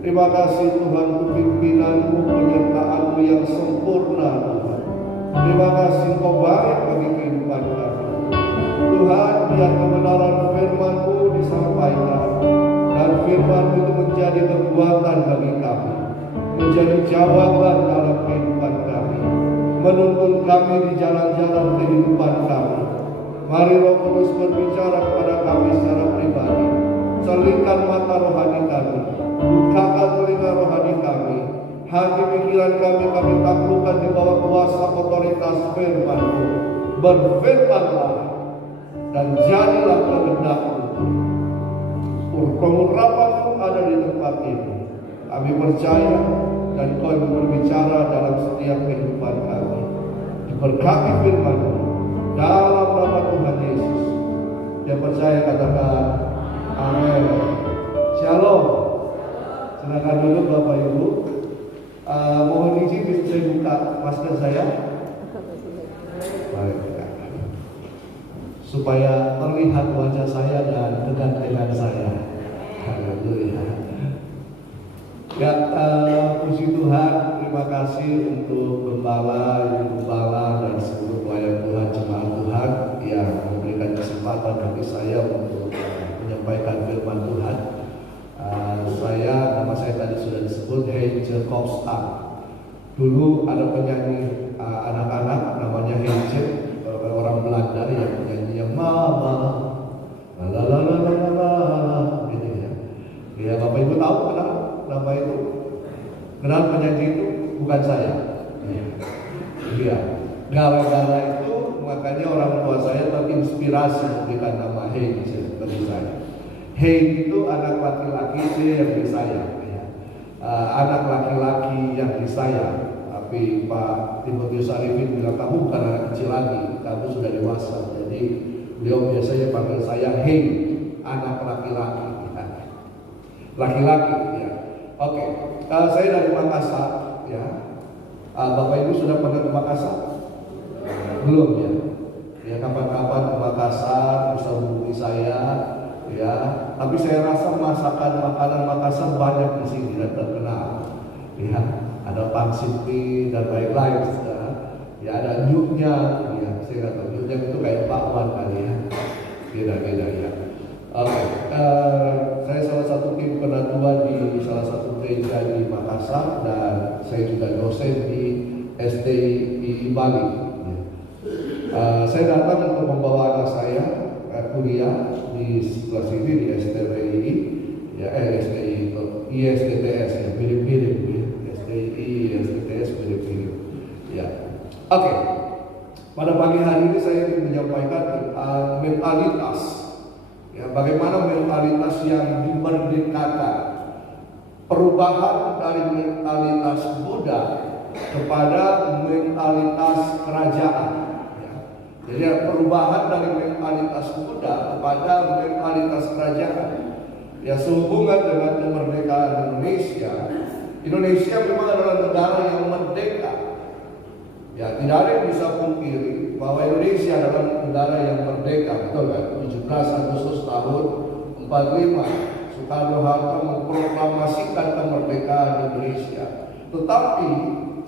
Terima kasih Tuhan untuk pimpinan-Mu, penyertaan-Mu yang sempurna Tuhan. Terima kasih Engkau baik bagi kehidupan kami. Tuhan, biar kebenaran firman-Mu disampaikan, dan firman-Mu itu menjadi kekuatan bagi kami, menjadi jawaban dalam kehidupan kami, menuntun kami di jalan-jalan kehidupan kami. Mari Roh Kudus berbicara kepada kami secara pribadi. Selingkan mata rohani kami, bukakan telinga rohani kami, hati pikiran kami taklukkan di bawah kuasa otoritas firman-Mu. Berfirmanlah dan jadilah kehendak-Mu. Pengurapan-Mu ada di tempat ini. Kami percaya dan Kau berbicara dalam setiap kehidupan kami. Diberkati firman-Mu dalam nama Tuhan Yesus. Yang percaya katakan amin. Shalom. Silakan duduk Bapak Ibu. Mohon izin bisa saya buka masker saya. Baik. Supaya terlihat wajah saya dan kegantengan saya. Haleluya. Ya, puji Tuhan, terima kasih untuk gembala, ibu gembala dan seluruh pelayan Tuhan, jemaat Tuhan yang memberikan kesempatan bagi saya untuk menyampaikan firman Tuhan. Nama saya tadi sudah disebut Heinze Kopstak. Dulu ada penyanyi anak-anak namanya Heinze, orang Belanda yang penyanyi yang mama, la la la la la la, gitu ya. Ya, Bapak Ibu tahu kenapa itu? Kenal penyanyi itu? Bukan saya. Iya. Gara-gara itu makanya orang tua saya terinspirasi memberikan nama Heinze bagi saya. Hei itu anak laki-laki yang disayang, ya. Anak laki-laki yang disayang. Tapi Pak Timotius Arifin bilang, kamu bukan anak kecil lagi, kamu sudah dewasa. Jadi beliau biasanya panggil saya Hei, anak laki-laki, ya. Laki-laki, ya. Oke, saya dari Makassar, ya. Bapak Ibu sudah pernah ke Makassar? Belum, ya. Ya, kapan-kapan ke Makassar bisa hubungi saya. Ya, tapi saya rasa masakan makanan Makassar banyak di sini dan terkenal. Ya, ada pangsit mie dan lain-lain. Ya, ada nyuknya. Ya, saya nggak tahu nyuknya itu kayak bakwan kali ya. Beda-beda ya. Oke, saya salah satu tim penatua di salah satu gereja di Makassar dan saya juga dosen di STI Bali. Ya. Saya datang untuk membawa anak saya kuliah di sebelah sini di STI, ya STI itu ISTTS ya, mirip-mirip ya, STI ISTTS mirip-mirip ya. Oke. Pada pagi hari ini saya ingin menyampaikan mentalitas ya, bagaimana mentalitas yang dimerdekakan, perubahan dari mentalitas Buddha kepada mentalitas kerajaan. Jadi perubahan dari mentalitas Buddha kepada mentalitas kerajaan. Ya, sehubungan dengan kemerdekaan Indonesia. Indonesia memang adalah negara yang merdeka. Ya, tidak ada yang bisa pungkiri bahwa Indonesia adalah negara yang merdeka, betul kan? 17 Agustus tahun 45, Soekarno-Hatta memproklamasikan kemerdekaan Indonesia. Tetapi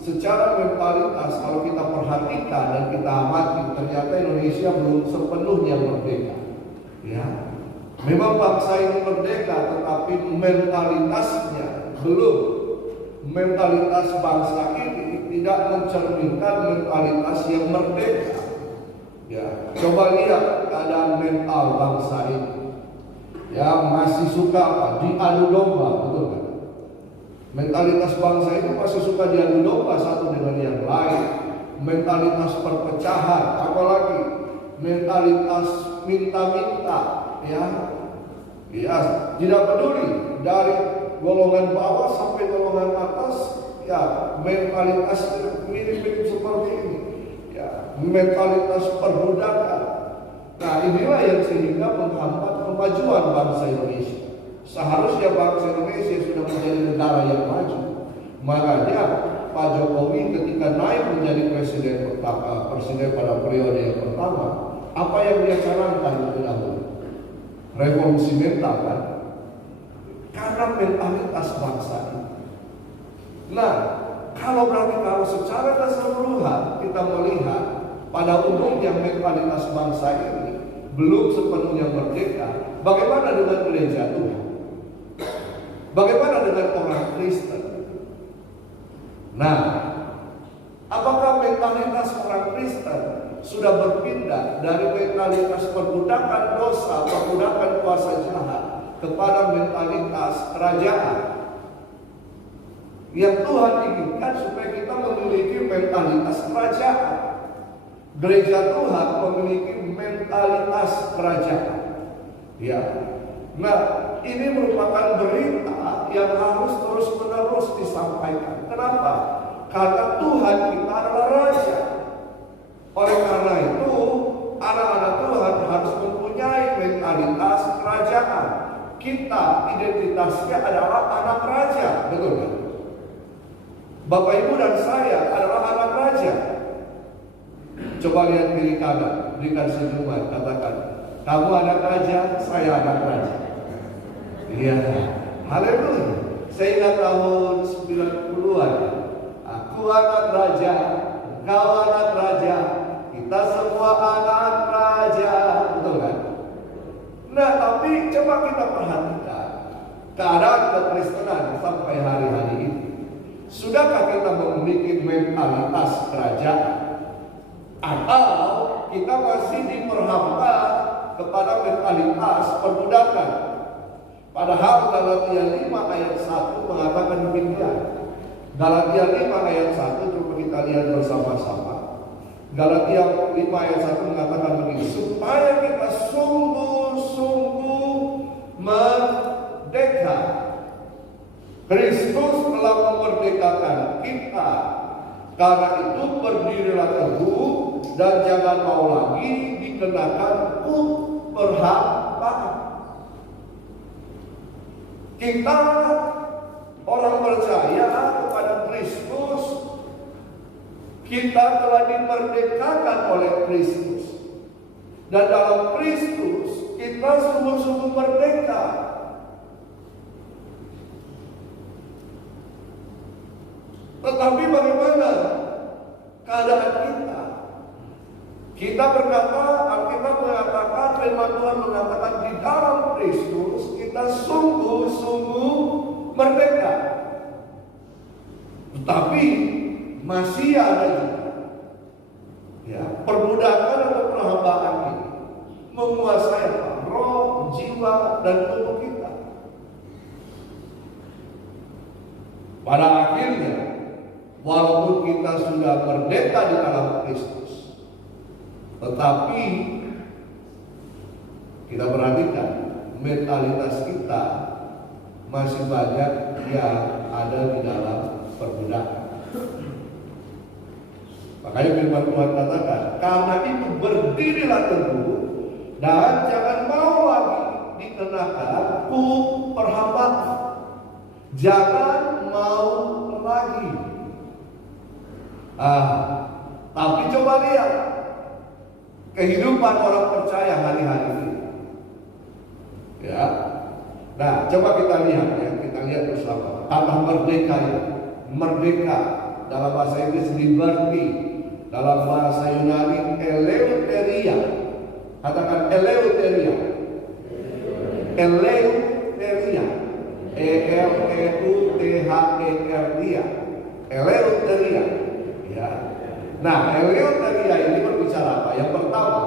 secara mentalitas kalau kita perhatikan dan kita amati, ternyata Indonesia belum sepenuhnya merdeka. Ya, memang bangsa ini merdeka, tetapi mentalitasnya belum. Mentalitas bangsa ini tidak mencerminkan mentalitas yang merdeka. Ya, coba lihat keadaan mental bangsa ini. Ya, masih suka apa? Diadu domba, betul kan? Mentalitas bangsa itu masih suka diadu domba satu dengan yang lain. Mentalitas perpecahan, apalagi mentalitas minta-minta, ya. Ya, tidak peduli dari golongan bawah sampai golongan atas, ya, mentalitas mirip-mirip seperti ini. Ya, mentalitas perbudakan. Nah, inilah yang sehingga menghambat kemajuan bangsa Indonesia. Seharusnya bangsa Indonesia sudah menjadi negara yang maju. Makanya Pak Jokowi ketika naik menjadi presiden pada periode yang pertama, apa yang dia canangkan lebih dahulu? Revolusi mental kan? karena mentalitas bangsa ini. Nah, kalau secara keseluruhan kita melihat pada umumnya mentalitas bangsa ini belum sepenuhnya merdeka, bagaimana dengan gereja Tuhan? Bagaimana dengan orang Kristen? Nah, apakah mentalitas orang Kristen sudah berpindah dari mentalitas perbudakan dosa, perbudakan kuasa jahat kepada mentalitas kerajaan? Yang Tuhan inginkan supaya kita memiliki mentalitas kerajaan. Gereja Tuhan memiliki mentalitas kerajaan. Ya. Nah, ini merupakan berita yang harus terus-menerus disampaikan. Kenapa? Karena Tuhan kita adalah Raja. Oleh karena itu, anak-anak Tuhan harus mempunyai mentalitas kerajaan. Kita identitasnya adalah anak Raja, betul kan? Bapak Ibu dan saya adalah anak Raja. Coba lihat kiri kanan, berikan senyuman, katakan, kamu anak Raja, saya anak Raja. Iya, haleluya. Saya ingat tahun 90-an. Aku anak Raja, kau anak Raja, kita semua anak Raja, betul kan? Nah, tapi coba kita perhatikan keadaan kekristenan sampai hari-hari ini. Sudahkah kita memiliki mentalitas kerajaan? Atau kita masih diperhambat kepada mentalitas perbudakan? Padahal Galatia 5 ayat 1 mengatakan demikian. Galatia 5 ayat 1, coba kita lihat bersama-sama. Galatia 5 ayat 1 mengatakan begini, supaya kita sungguh-sungguh merdeka. Kristus telah memerdekakan kita. Karena itu berdirilah teguh dan jangan mau lagi dikenakan perhambaan. Kita orang percaya kepada Kristus, kita telah dimerdekakan oleh Kristus. Dan dalam Kristus kita sungguh-sungguh merdeka. Tetapi bagaimana keadaan kita? Kita berkata, Alkitab mengatakan, firman Tuhan mengatakan di dalam Kristus kita sungguh-sungguh merdeka. Tetapi masih ada juga ya, perbudakan atau perhambaan ini menguasai roh, jiwa, dan tubuh kita. Pada akhirnya, walaupun kita sudah merdeka di dalam Kristus, tetapi kita perhatikan mentalitas kita masih banyak yang ada di dalam perbudakan. Makanya firman Tuhan katakan, karena itu berdirilah teguh dan jangan mau lagi dikenakan perhambaan. Jangan mau lagi. Tapi coba lihat kehidupan orang percaya hari-hari ini. Ya. Nah, coba kita lihat ya, kita lihat bersama. Kata merdeka ya. Merdeka dalam bahasa Inggris liberty, dalam bahasa Yunani eleuteria. Katakan eleuteria. Eleuteria. E-L-E-U-T-H-E-R-I-A. Eleuteria. Ya. Nah, eleuteria ini berbicara apa? Yang pertama,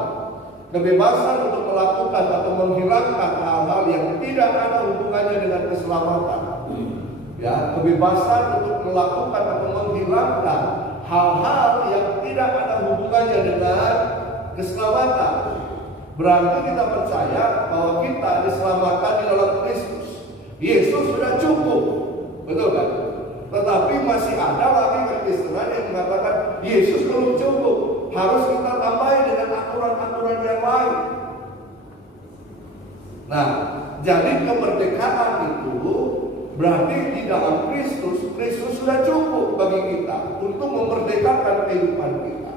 kebebasan untuk melakukan atau menghilangkan hal-hal yang tidak ada hubungannya dengan keselamatan. Ya, kebebasan untuk melakukan atau menghilangkan hal-hal yang tidak ada hubungannya dengan keselamatan. Berarti kita percaya bahwa kita diselamatkan di dalam Kristus. Yesus sudah cukup, betul kan? Tetapi masih ada lagi kekristenan yang mengatakan Yesus belum cukup, harus kita tambahin dengan aturan-aturan yang lain. Nah, jadi kemerdekaan itu berarti di dalam Kristus, Kristus sudah cukup bagi kita untuk memerdekakan kehidupan kita.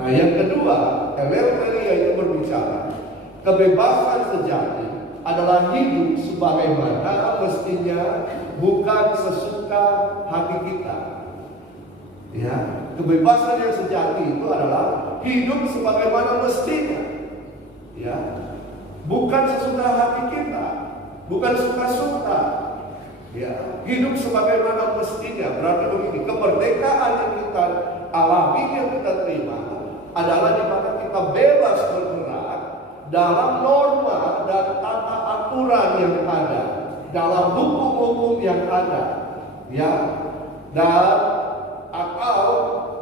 Nah, yang kedua, eleuteria itu berbicara kebebasan sejati adalah hidup sebagaimana mestinya, bukan sesuka hati kita. Ya, kebebasan yang sejati itu adalah hidup sebagaimana mestinya. Ya, bukan sesuka hati kita, bukan suka-suka. Ya, hidup sebagaimana mestinya berarti begini, kemerdekaan yang kita alami, yang kita terima adalah di mana kita bebas bergerak dalam norma dan tata aturan yang ada, dalam hukum-hukum yang ada, ya, dan atau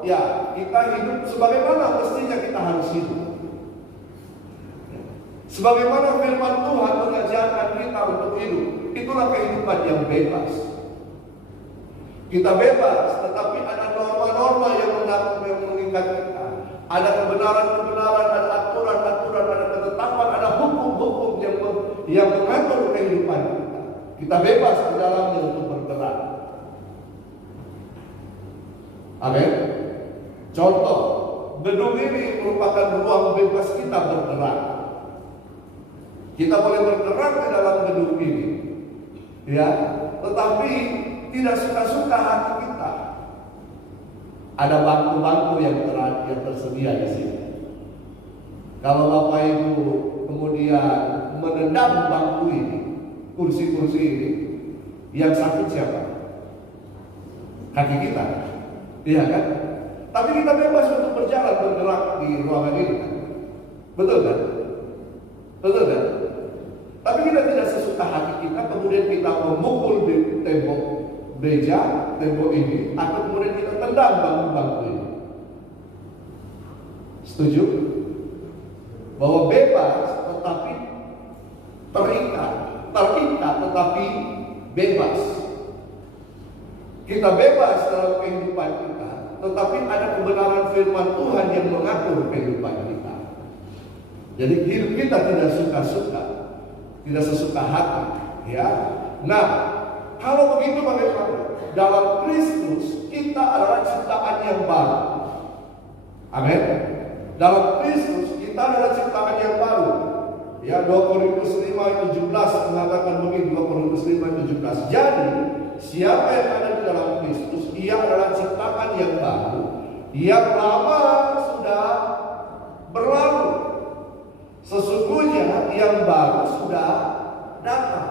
ya kita hidup sebagaimana mestinya kita harus hidup. Sebagaimana firman Tuhan mengajarkan kita untuk hidup, itulah kehidupan yang bebas. Kita bebas, tetapi ada norma-norma yang mengikat kita. Ada kebenaran-kebenaran, ada aturan-aturan, ada ketetapan, ada hukum-hukum yang mengatur kehidupan kita. Kita bebas di dalamnya untuk bergerak. Amin. Contoh, gedung ini merupakan ruang bebas kita bergerak. Kita boleh bergerak di dalam gedung ini, ya, tetapi tidak suka-suka hati kita. Ada bangku-bangku yang tersedia di sini. Kalau Bapak Ibu kemudian menendang bangku ini, kursi-kursi ini, yang sakit siapa? Kaki kita, iya kan? Tapi kita bebas untuk berjalan, bergerak di ruangan ini, kan? Betul kan? Betul kan? Tapi kita tidak sesuka hati kita, kemudian kita memukul di tembok meja, tembok ini, atau kemudian kita tendang bangku-bangku ini. Setuju? Bahwa bebas tetapi terikat tetapi bebas. Kita bebas dalam kehidupan kita, tetapi ada kebenaran firman Tuhan yang mengatur kehidupan kita. Jadi hidup kita tidak suka-suka, tidak sesuka hati, ya. Nah, kalau begitu bagaimana? Dalam Kristus kita adalah ciptaan yang baru. Amin. Dalam Kristus kita adalah ciptaan yang baru. Ya, 2 Korintus 5:17 mengatakan begini, 2 Korintus 5:17. Jadi, siapa yang ada di dalam Kristus, ia adalah ciptaan yang baru. Yang lama sudah berlalu. Sesungguhnya yang baru sudah datang.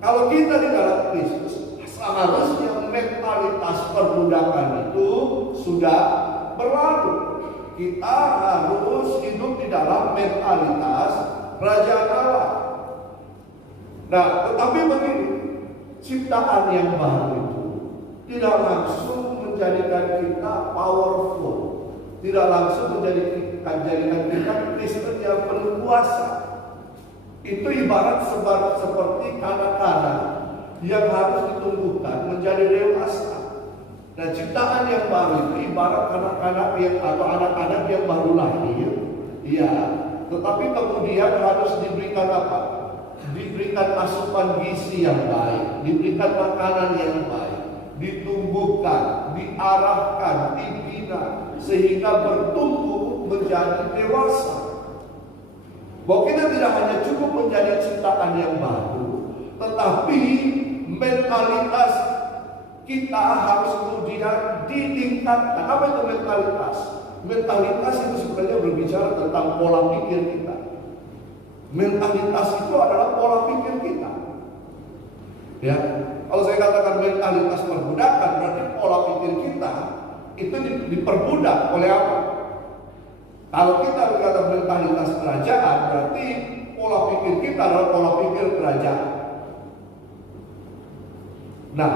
Kalau kita di dalam Kristus, seharusnya mentalitas perbudakan itu sudah berlalu. Kita harus hidup di dalam mentalitas kerajaan Allah. Nah, tetapi begini, ciptaan yang baru itu tidak langsung menjadikan kita powerful, tidak langsung menjadikan kita Kristen yang penuh kuasa. Itu ibarat seperti kanak-kanak yang harus ditumbuhkan menjadi dewasa. Nah, ciptaan yang baru itu ibarat anak-anak atau anak-anak yang baru lahir, ya, tetapi kemudian harus diberikan apa? Diberikan asupan gizi yang baik, diberikan makanan yang baik, ditumbuhkan, diarahkan, dibina sehingga bertumbuh menjadi dewasa. Bahwa kita tidak hanya cukup menjadi ciptaan yang baru, tetapi mentalitas kita harus kemudian ditingkatkan. Apa itu mentalitas? Mentalitas itu sebenarnya berbicara tentang pola pikir kita. Mentalitas itu adalah pola pikir kita. Ya, kalau saya katakan mentalitas perbudakan, berarti pola pikir kita itu diperbudak oleh apa? Kalau kita berkata mentalitas kerajaan, berarti pola pikir kita adalah pola pikir kerajaan. Nah,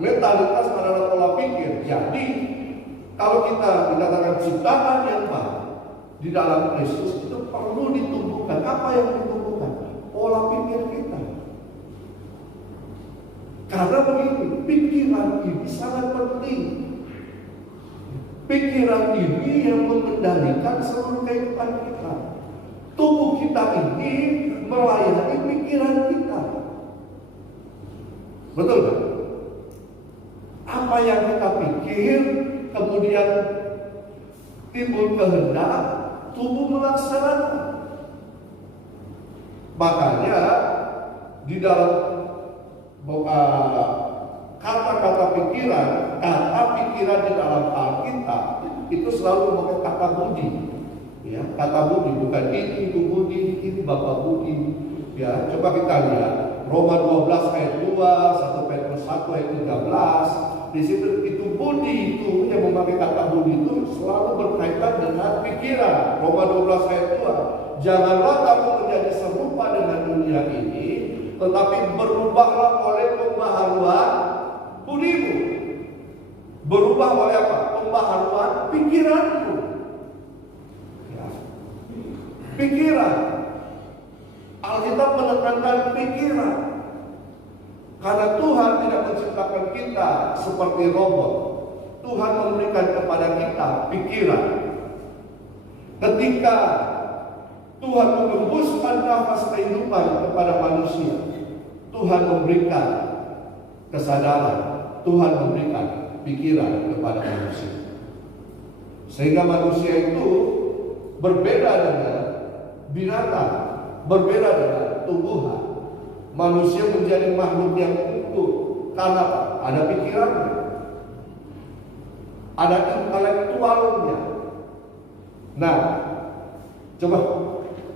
mentalitas adalah pola pikir. Jadi, kalau kita dikatakan ciptaan yang baru di dalam Kristus, itu perlu ditumbuhkan. Apa yang ditumbuhkan? Pola pikir kita. Karena begini, pikiran ini sangat penting. Pikiran ini yang mengendalikan seluruh kehidupan kita. Tubuh kita ini melayani pikiran kita. Betul kan? Apa yang kita pikir, kemudian timbul kehendak, tubuh melaksanakan. Makanya di dalam kata-kata pikiran, kata pikiran di dalam Alkitab itu selalu memakai kata budi. Ya, kata budi, bukan ini ibu budi, ini bapak budi. Ya, coba kita lihat Roma 12 ayat 2, 1 Petrus 1 ayat 13. Di situ itu budi itu yang memakai kata budi itu selalu berkaitan dengan pikiran. Roma 12 ayat 2. Janganlah kamu menjadi serupa dengan dunia ini, tetapi berubahlah oleh pembaharuan budimu. Berubah oleh apa? Pembaharuan pikiranmu. Ya. Pikiran. Alkitab menekankan pikiran. Karena Tuhan tidak menciptakan kita seperti robot. Tuhan memberikan kepada kita pikiran. Ketika Tuhan mengembuskan nafas kehidupan kepada manusia, Tuhan memberikan kesadaran, Tuhan memberikan pikiran kepada manusia. Sehingga manusia itu berbeda dengan binatang, berbeda dengan tumbuhan. Manusia menjadi makhluk yang utuh karena ada pikirannya, ada intelektualnya. Nah, coba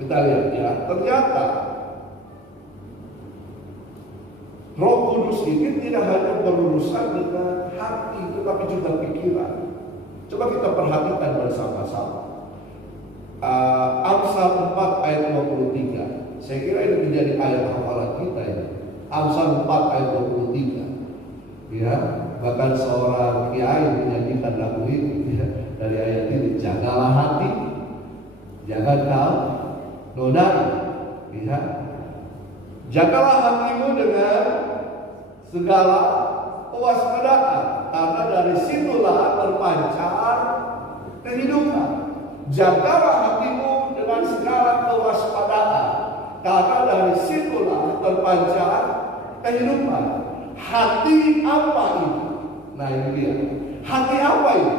kita lihat ya, ternyata Roh Kudus ini tidak hanya berurusan dengan hati, tetapi juga pikiran. Coba kita perhatikan bersama-sama. Amsal 4 ayat 23. Saya kira ini menjadi ayat hafalan kita ini. Amsal 4 ayat 23. Ya, bahkan seorang kiai menyanyikan lagu ini ya, dari ayat ini. Jagalah hati, jangan kau nodai. Ya. Jagalah hatimu dengan segala kewaspadaan, karena dari situlah terpancar kehidupan. Jagalah hatimu dengan segala kewaspadaan, karena dari situlah terpancar kehidupan. Hati apa itu? Nah ini dia. Hati apa itu?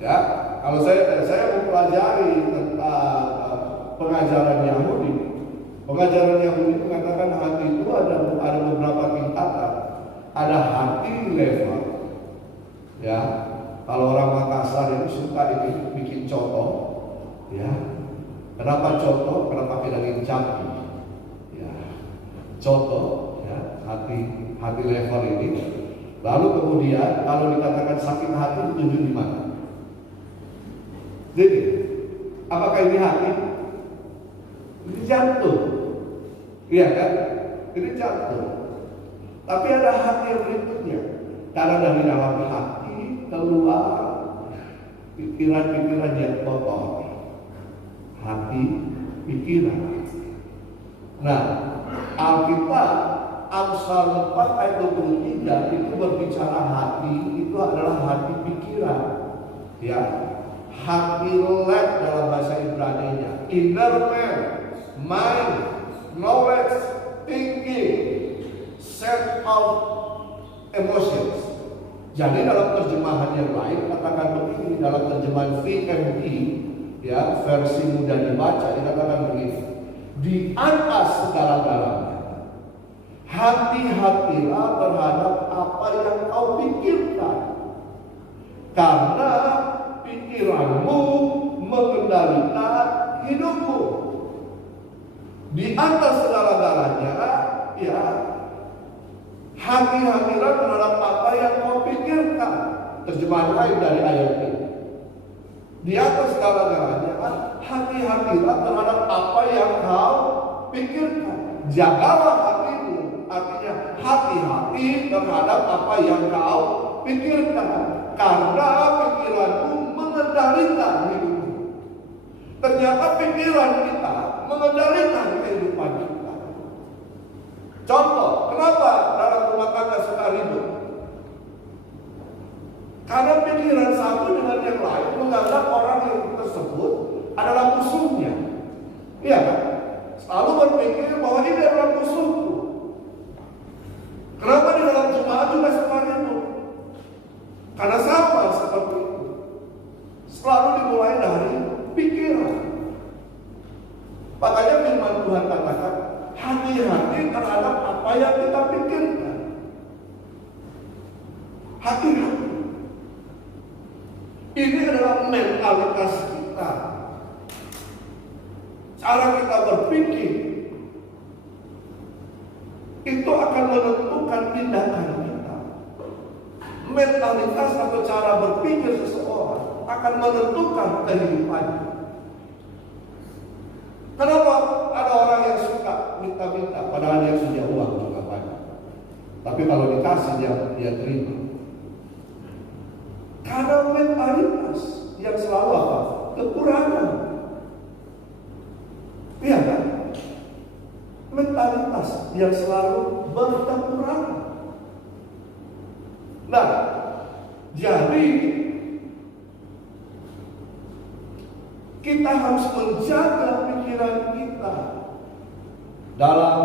Ya, kalau saya mempelajari tentang pengajaran Yahudi. Pengajaran Yahudi mengatakan hati itu ada beberapa tingkatan. Ada hati level. Ya, kalau orang Makassar itu suka ini bikin coto. Ya, kenapa coto? Karena pakai daging capi. Ya, coto. Ya, hati level ini. Lalu kemudian kalau dikatakan sakit hati ditunjuk di mana? Jadi, apakah ini hati? Ini jantung. Iya kan? Ini jantung. Tapi ada hati yang berikutnya. Karena dari dalam hati keluar pikiran-pikiran yang kotor. Hati, pikiran. Nah, Alkitab Amsal 4 ayat 23 itu berbicara hati, itu adalah hati pikiran. Ya. Hati lek dalam bahasa Ibrani-nya. Inner man, mind, knowledge, thinking, set of emotions. Jadi dalam terjemahan yang lain katakan begini, dalam terjemahan VMD ya, versi mudah dibaca dikatakan begini. Di atas segala-galanya, hati-hatilah terhadap apa yang kau pikirkan, karena pikiranmu mengendalikan hidupmu. Di atas segala-galanya, ya, hati-hatilah terhadap apa yang kau pikirkan. Terjemahan lain dari ayat ini. Di atas segala-galanya, hati-hatilah terhadap apa yang kau pikirkan. Jagalah hatimu, artinya hati-hati terhadap apa yang kau pikirkan, karena pikiranmu mengendalikan hidupmu. Ternyata pikiran kita mengendalikan kehidupan kita. Contoh, kenapa dalam rumah tangga suka ribut? Karena pikiran satu dengan yang lain menganggap orang yang tersebut adalah musuhnya. Iya kan? Selalu berpikir bahwa ini adalah musuhku. Kenapa di dalam jemaat juga seperti itu? Karena sama seperti itu. Selalu dimulai dari pikiran. Makanya firman Tuhan katakan, hati-hati terhadap apa yang kita pikirkan. Hati-hati. Ini adalah mentalitas kita. Cara kita berpikir itu akan menentukan tindakan kita. Mentalitas atau cara berpikir seseorang akan menentukan kehidupannya. Kenapa ada orang yang suka minta-minta padahal dia punya uang juga banyak, tapi kalau dikasih dia terima? Karena mentalitas yang selalu apa? Kekurangan. Iya kan? Mentalitas yang selalu berkekurangan. Nah, jadi kita harus menjaga pikiran kita. Dalam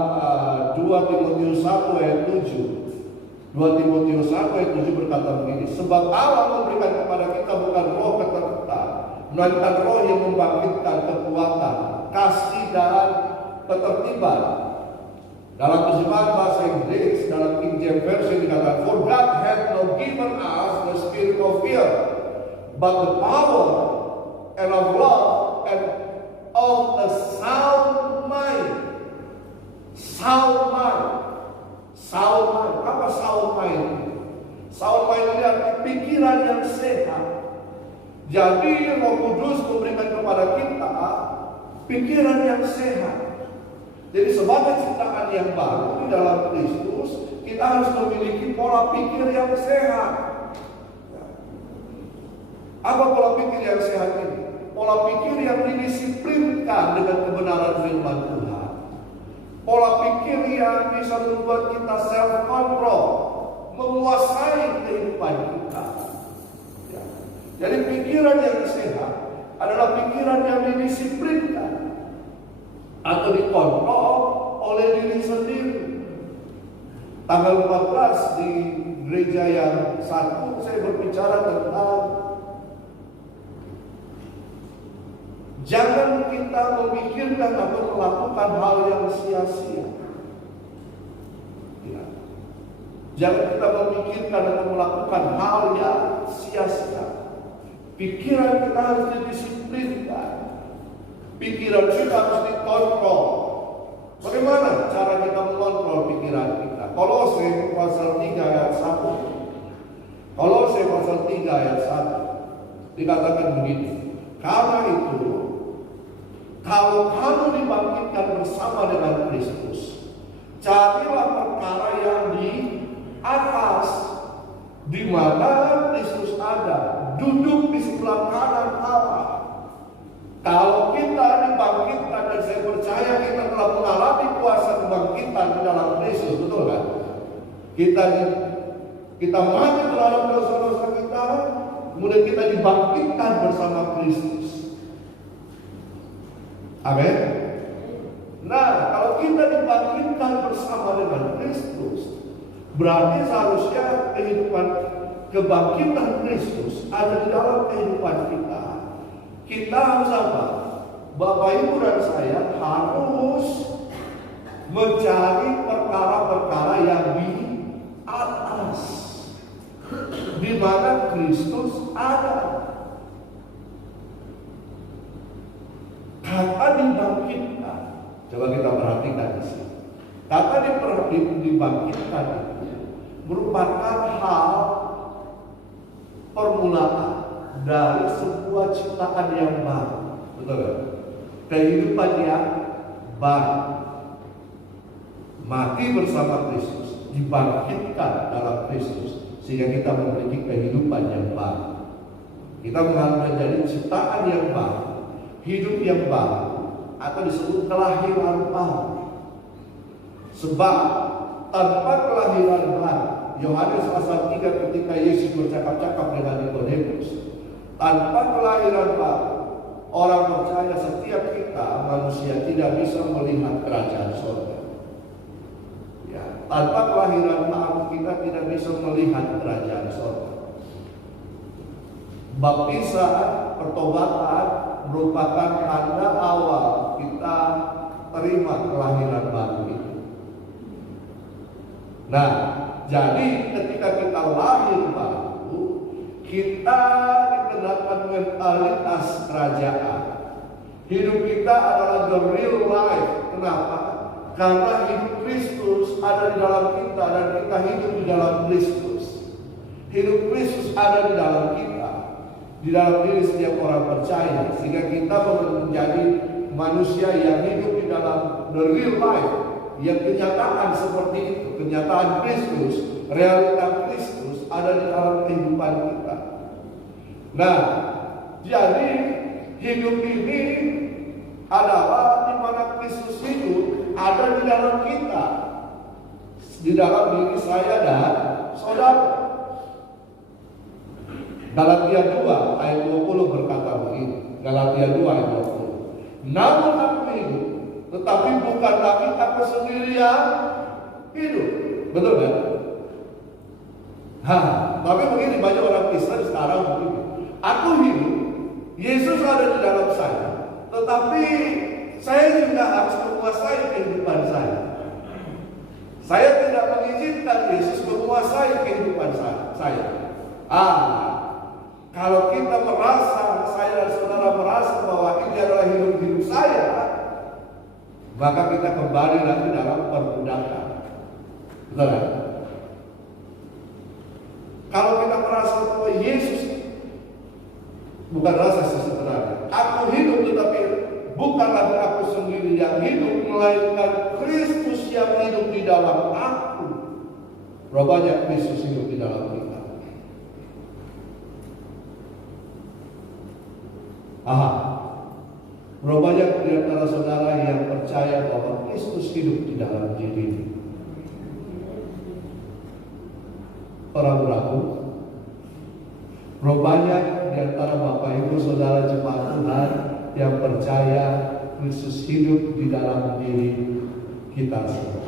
2 Timotius 1 ayat 7, 2 Timotius 1 ayat 7 berkata begini, sebab Allah memberikan kepada kita bukan roh ketakutan, melainkan roh yang membangkitkan kekuatan, kasih dan ketertiban. Dalam terjemahan bahasa Inggris, dalam King James Version dikatakan, for God hath not given us the spirit of fear, but the power and of love and of a sound mind. Sound mind. Sound mind. Apa sound mind? Sound mind ini arti pikiran yang sehat. Jadi Roh Kudus memberikan kepada kita pikiran yang sehat. Jadi sebagai ciptaan yang baru di dalam Kristus, kita harus memiliki pola pikir yang sehat. Apa pola pikir yang sehat ini? Pola pikir yang didisiplinkan dengan kebenaran firman Tuhan. Pola pikir yang bisa membuat kita self-control, menguasai kehidupan kita. Ya. Jadi pikiran yang sehat adalah pikiran yang didisiplinkan atau dikontrol oleh diri sendiri. Tanggal 14 di gereja yang satu saya berbicara tentang jangan kita memikirkan atau melakukan hal yang sia-sia. Ya. Jangan kita memikirkan atau melakukan hal yang sia-sia. Pikiran kita harus didisiplinkan. Pikiran kita harus dikontrol. Bagaimana cara kita mengontrol pikiran kita? Kolose pasal 3 ayat 1. Kolose pasal 3 ayat 1 dikatakan begini. Karena itu, kalau kamu dibangkitkan bersama dengan Kristus, carilah perkara yang di atas, di mana Kristus ada, duduk di sebelah kanan Allah. Kalau kita dibangkitkan, dan saya percaya kita telah mengalami kuasa kebangkitan di dalam Kristus, betul kan? Kita mati terhadap dosa-dosa kita, kemudian kita dibangkitkan bersama Kristus. Amin. Nah, kalau kita dibangkitkan bersama dengan Kristus, berarti seharusnya kehidupan kebangkitan Kristus ada di dalam kehidupan kita. Kita harus apa? Bapak Ibu dan saya harus mencari perkara-perkara yang di atas, di mana Kristus ada. Kata dibangkitkan, coba kita perhatikan di sini. Kata dibangkitkan itu merupakan hal permulaan dari sebuah ciptaan yang baru, betul kan? Kehidupan yang baru, mati bersama Kristus, dibangkitkan dalam Kristus, sehingga kita memiliki kehidupan yang baru. Kita menjadi ciptaan yang baru, hidup yang baru, atau disebut kelahiran baru. Sebab tanpa kelahiran baru, Yohanes pasal 3 ketika Yesus bercakap-cakap dengan Nikodemus, tanpa kelahiran baru, orang percaya setiap kita manusia tidak bisa melihat kerajaan surga. Ya, tanpa kelahiran baru kita tidak bisa melihat kerajaan surga. Baptisan, pertobatan merupakan tanda awal kita terima kelahiran baru itu. Nah, jadi ketika kita lahir baru, kita dikenakan dengan kualitas kerajaan. Hidup kita adalah the real life. Kenapa? Karena hidup Kristus ada di dalam kita dan kita hidup di dalam Kristus. Hidup Kristus ada di dalam kita, di dalam diri setiap orang percaya, sehingga kita menjadi manusia yang hidup di dalam the real life, yang kenyataan seperti itu, kenyataan Kristus, realita Kristus ada di dalam kehidupan kita. Nah, jadi hidup ini adalah di mana Kristus hidup ada di dalam kita, di dalam diri saya dan saudara. Galatia 2 ayat 20 berkata begini. Galatia 2 ayat 20. Namun aku hidup, tetapi bukan lagi aku sendiri yang hidup. Betul kan? Tapi begini, banyak orang Kristen sekarang begini. Aku hidup, Yesus ada di dalam saya, tetapi saya juga harus menguasai kehidupan saya. Saya tidak mengizinkan Yesus menguasai kehidupan saya. Kalau kita merasa, saya dan saudara merasa bahwa ini adalah hidup saya, maka kita kembali lagi dalam perbudakan. Betul kan? Kalau kita merasa bahwa Yesus, bukan rasa sebenarnya, aku hidup tetapi bukan lagi aku sendiri yang hidup, melainkan Kristus yang hidup di dalam aku. Rupanya Kristus hidup di dalam kita. Rupanya di antara saudara yang percaya bahwa Kristus hidup di dalam diri. Orang ragu. Rupanya di antara Bapak Ibu saudara jemaat Tuhan yang percaya Kristus hidup di dalam diri kita semua.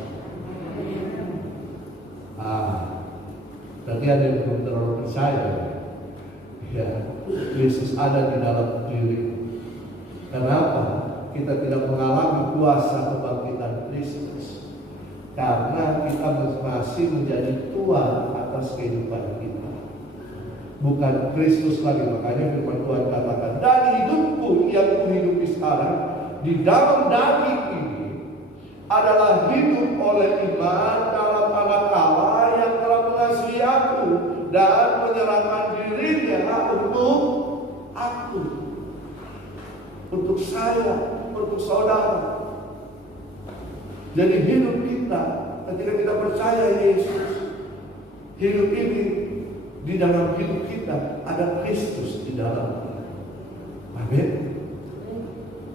Berarti ada yang belum terlalu percaya. Ya, Yesus ada di dalam diri. Kenapa? Kita tidak mengalami kuasa kebangkitan Kristus. Karena kita masih menjadi Tuhan atas kehidupan kita. Bukan Kristus lagi. Makanya firman Tuhan katakan, dan hidupku yang kuhidupi sekarang di dalam daging ini adalah hidup oleh iman dalam Anak Allah yang telah mengasihi aku dan menyerahkan dirinya untuk aku, untuk saya, untuk saudara. Jadi hidup kita ketika kita percaya Yesus, hidup ini di dalam hidup kita ada Kristus di dalam. Amin.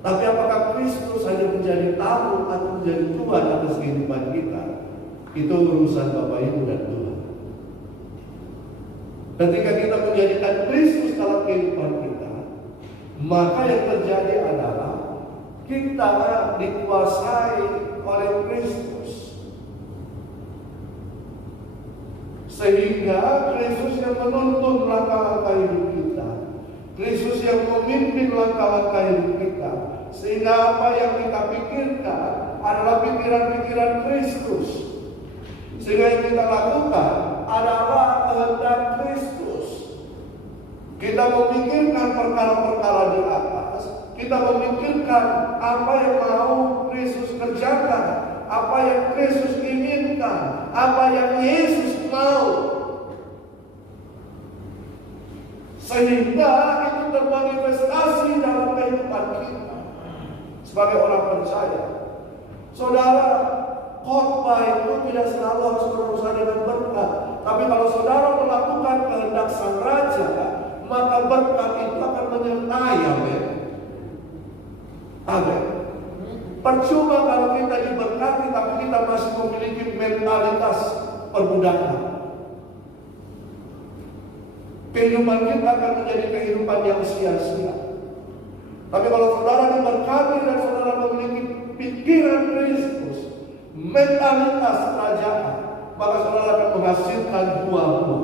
Tapi apakah Kristus hanya menjadi tamu atau menjadi Tuhan atas kehidupan kita? Itu urusan Bapak Ibu dan Tuhan. Ketika kita menjadikan Kristus dalam kehidupan kita, maka yang terjadi adalah kita dikuasai oleh Kristus. Sehingga Kristus yang menuntun langkah-langkah hidup kita, Kristus yang memimpin langkah-langkah hidup kita, sehingga apa yang kita pikirkan adalah pikiran-pikiran Kristus. Sehingga yang kita lakukan adalah kehendak Kristus. Kita memikirkan perkara-perkara di atas. Kita memikirkan apa yang mau Kristus kerjakan, apa yang Kristus inginkan, apa yang Yesus mau. Sehingga itu termanifestasi dalam kehidupan kita sebagai orang percaya. Saudara, khotbah itu tidak selalu harus berurusan dengan berkat. Tapi kalau saudara melakukan kehendak Sang Raja, maka berkat itu akan menyertai. Amin. Amin. Percuma kalau kita diberkati tapi kita masih memiliki mentalitas perbudakan. Kehidupan kita akan menjadi kehidupan yang sia-sia. Tapi kalau saudara diberkati dan saudara memiliki pikiran Kristus, mentalitas kerajaan, maka saudara akan menghasilkan buah-buah.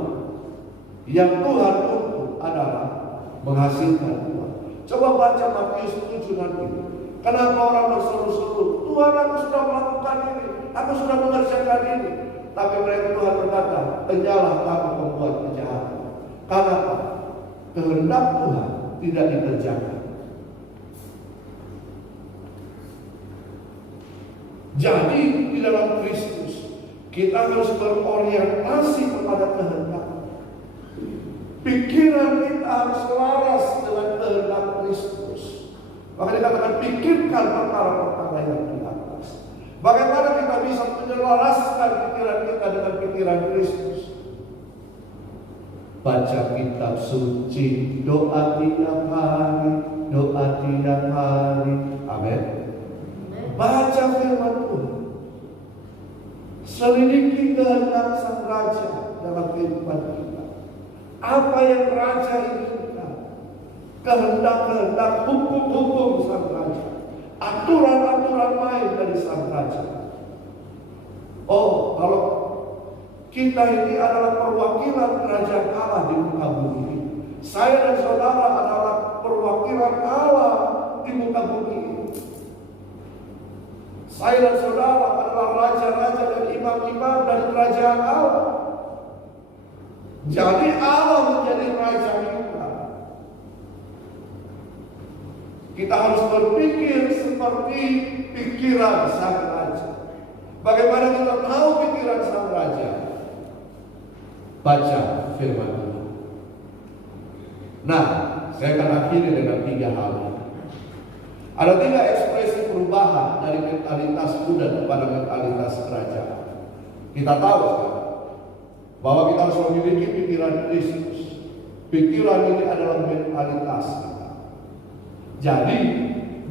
Yang Tuhan untuk adalah menghasilkan buah. Coba baca Matius 7 nanti. Kenapa orang berseru-seru? Tuhan, aku sudah melakukan ini, aku sudah mengerjakan ini. Tapi mereka Tuhan berkata, penyalah kamu membuat kejahatan. Kenapa? Kehendak Tuhan tidak dikerjakan. Jadi di dalam Kristus kita harus berorientasi kepada kehendak. Pikiran kita harus selaras dengan kehendak Kristus. Maka dikatakan pikirkan perkara-perkara yang di atas. Bagaimana kita bisa menyelaraskan pikiran kita dengan pikiran Kristus? Baca kitab suci, doa tiap hari, doa tiap hari. Amin. Baca firman Tuhan. Selidiki kehendak Sang Raja dalam kehidupan kita. Apa yang Raja inginkan? Kehendak-kehendak hukum-hukum Sang Raja, aturan-aturan main dari Sang Raja. Oh, kalau kita ini adalah perwakilan kerajaan Allah di muka bumi. Saya dan saudara adalah perwakilan Allah di muka bumi. Saya dan saudara adalah raja-raja dan imam-imam dari kerajaan Allah. Jadi Allah menjadi raja kita. Kita harus berpikir seperti pikiran Sang Raja. Bagaimana kita tahu pikiran Sang Raja? Baca firman Tuhan. Nah, saya akan akhiri dengan 3 hal. Ada 3 ekspresi perubahan dari mentalitas Buddha kepada mentalitas kerajaan. Kita tahu bahwa kita harus memiliki pikiran Kristus. Pikiran ini adalah mentalitas kita. Jadi,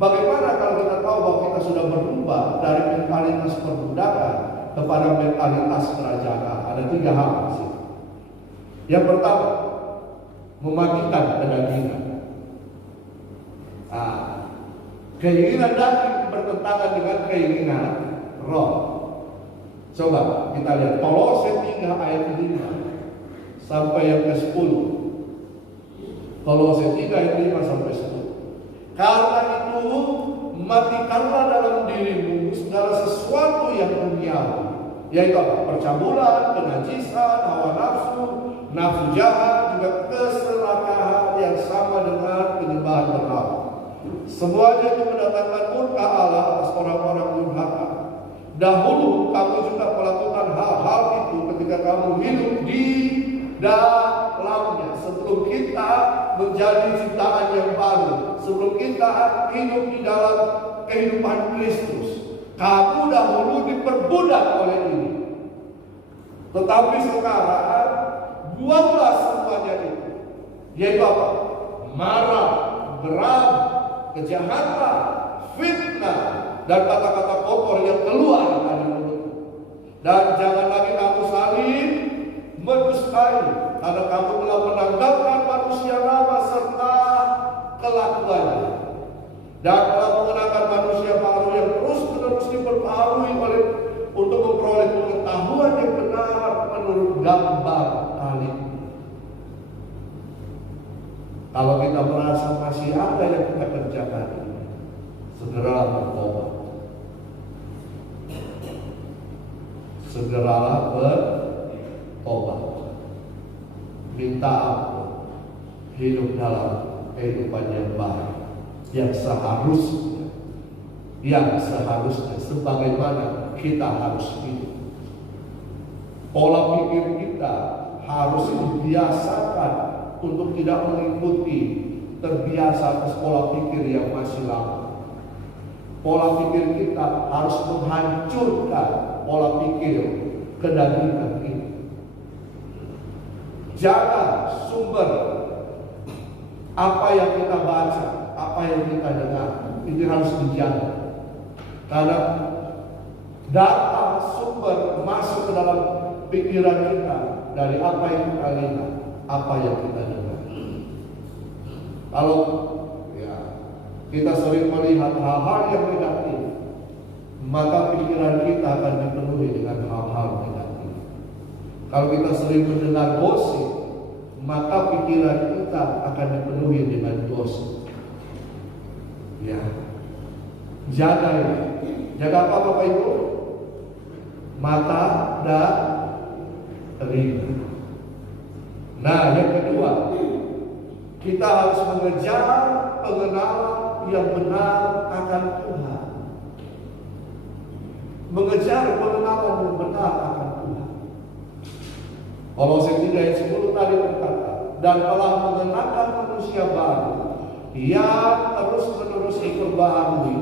bagaimana kalau kita tahu bahwa kita sudah berubah dari mentalitas perbudakan kepada mentalitas kerajaan? Ada 3 hal di sini. Yang pertama, mematikan kedagingan. Keinginan daging bertentangan dengan keinginan roh. Coba kita lihat Kolose 3 ayat 5 sampai yang ke-10. Kolose 3 ayat 5 sampai 10. Karena itu matikanlah dalam dirimu segala sesuatu yang duniawi, yaitu apa? Percabulan, kenajisan, hawa nafsu, nafsu jahat, juga keserakahan yang sama dengan penyembahan berhala. Semuanya itu mendatangkan murka Allah atas orang-orang durhaka. Dahulu kamu juga melakukan hal-hal itu ketika kamu hidup di dalamnya, sebelum kita menjadi ciptaan yang baru, sebelum kita hidup di dalam kehidupan Kristus. Kamu dahulu diperbudak oleh ini. Tetapi sekarang buanglah semuanya itu, yaitu apa? Marah, geram, kejahatan, fitnah, dan kata-kata kotor yang keluar dari mulutmu. Dan jangan lagi kamu saling mendustai, karena kamu telah menanggalkan manusia lama serta kelakuannya, dan telah mengenakan manusia baru yang terus-menerus diperbaharui oleh untuk memperoleh pengetahuan yang benar menurut gambar kali. Kalau kita merasa masih ada yang kita kerjakan, segeralah bertobat. Segeralah bertobat. Minta ampun. Hidup dalam kehidupan yang baik, yang seharusnya sebagaimana kita harus hidup. Pola pikir kita harus dibiasakan untuk tidak mengikuti terbiasa atas pola pikir yang masih lama. Pola pikir kita harus menghancurkan pola pikir kedagingan ini. Jaga sumber apa yang kita baca, apa yang kita dengar, ini harus dijaga. Karena data sumber masuk ke dalam pikiran kita dari apa yang kita lihat, apa yang kita dengar. Kalau kita sering melihat hal-hal yang negatif, maka pikiran kita akan dipenuhi dengan hal-hal negatif. Kalau kita sering mendengar gosip, maka pikiran kita akan dipenuhi dengan gosip. Ya. Jaga ini. Jaga apa Bapak Ibu? Mata dan telinga. Nah, yang kedua, kita harus mengejar pengenalan yang benar akan Tuhan. Mengejar pengenalan yang benar akan Tuhan. Kolose 3 ayat 10 tadi berkata, dan telah mengenakan manusia baru yang terus-menerus diperbaharui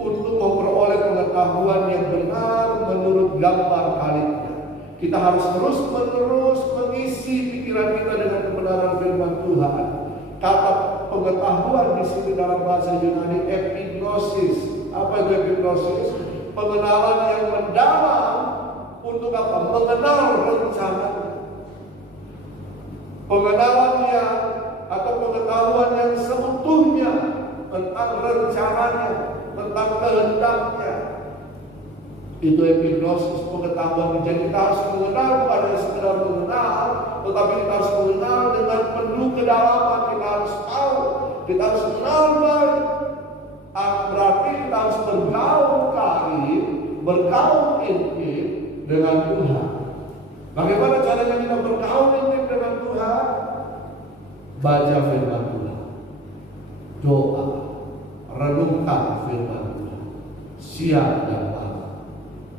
untuk memperoleh pengetahuan yang benar menurut gambar Khalidnya. Kita harus terus-menerus mengisi pikiran kita dengan kebenaran firman Tuhan. Kata pengetahuan di sini dalam bahasa Yunani epignosis. Apa itu epignosis? Pengenalan yang mendalam untuk apa? Mengenal rencana. Pengenalan yang atau pengetahuan yang seutuhnya tentang rencananya, tentang kehendaknya. Itu epignosis, pengetahuan. Jadi kita harus mengenal, bukan hanya sekedar mengenal, tetapi kita harus mengenal dengan penuh kedalaman. Kita harus tahu, kita harus mengenal baik. Berarti kita harus bergaul karib, bergaul intim dengan Tuhan. Bagaimana caranya kita bergaul intim dengan Tuhan? Baca firman Tuhan, doa, renungkan firman Tuhan, siang dan malam.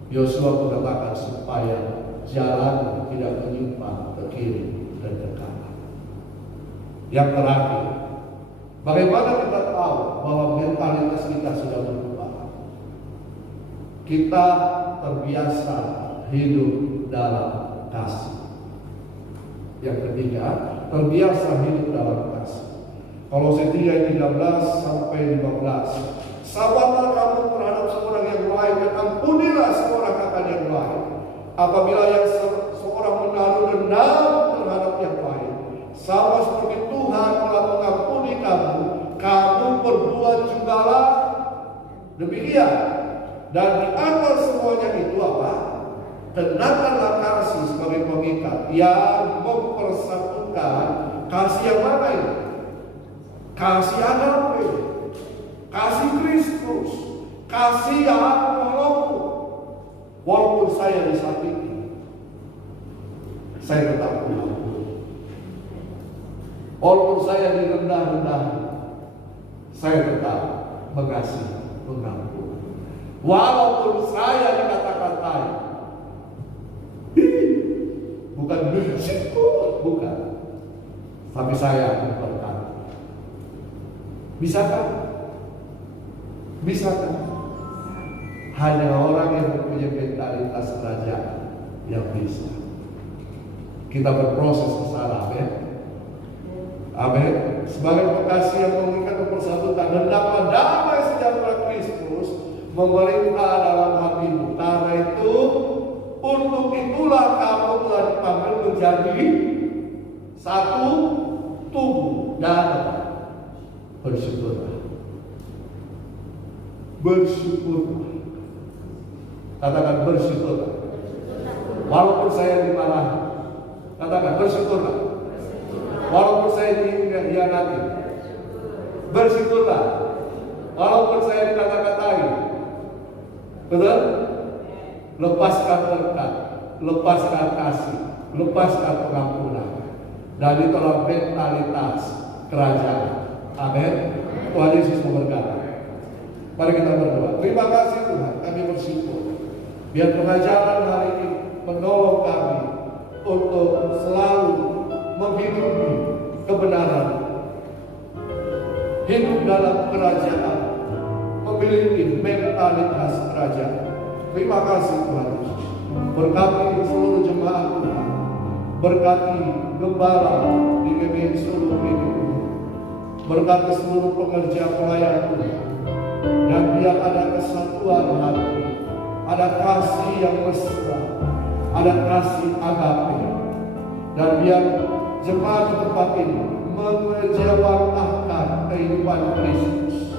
Yosua mengatakan supaya jalan tidak menyimpang ke kiri dan ke kanan. Yang terakhir, bagaimana kita tahu bahwa mentalitas kita sudah berubah? Kita terbiasa hidup dalam kasih. Yang ketiga, terbiasa hidup dalam kasih. Kolose 3 ayat 13 sampai 15. Sabarlah kamu terhadap seorang yang lain dan ampunilah seorang akan yang lain. Apabila yang seorang menaruh dendam terhadap yang lain, sama seperti Tuhan telah mengampuni kamu, kamu berbuat jugalah demikian. Dan di atas semuanya itu apa? Kenakanlah kasih sebagai pengikat yang mempersatukan. Kasih yang mana ini? Kasih agape, kasih Kristus, kasih yang mengampuni. Walaupun saya disakiti, saya tetap mengampuni. Walaupun saya direndah-rendah, saya tetap mengasihi, mengampuni. Walaupun saya dikata-katai, bukan begitu, bukan. Tapi saya berkata, bisakah? Bisakah? Hanya orang yang mempunyai mentalitas kerajaan yang bisa. Kita berproses ke sana, amin. Amin. Sebagai kekasih yang menginginkan mempersatukan, hendaklah damai sejahtera Kristus memerintah dalam hatimu. Karena itu, untuk itulah kamu telah dipanggil menjadi satu tubuh dan bersyukurlah. Bersyukurlah. Katakan bersyukurlah. Walaupun saya dimarahi, katakan bersyukurlah. Walaupun saya dikhianati, bersyukurlah. Walaupun saya dikata-katai, betul? Lepaskan berkat, lepaskan kasih, lepaskan pengampunan. Dan itulah mentalitas kerajaan. Amin. Tuhan Yesus memberkati. Mari kita berdoa. Terima kasih Tuhan, kami bersyukur. Biar pengajaran hari ini menolong kami untuk selalu menghidupi kebenaran, hidup dalam kerajaan, memiliki mentalitas kerajaan. Terima kasih Tuhan Yesus. Berkati seluruh jemaat Tuhan, berkati gembala di GBI seluruh hidup, berkati seluruh pengerja pelayan Tuhan, dan biar ada kesatuan hati, ada kasih yang mesra, ada kasih agape, dan biar jemaat di tempat ini menjawantahkan kehidupan Kristus,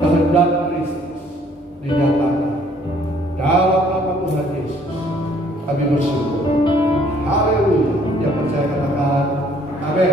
kehendak Kristus dinyatakan dalam nama Tuhan Yesus. Kami bersyukur. Haleluya. Yang percaya katakan amin.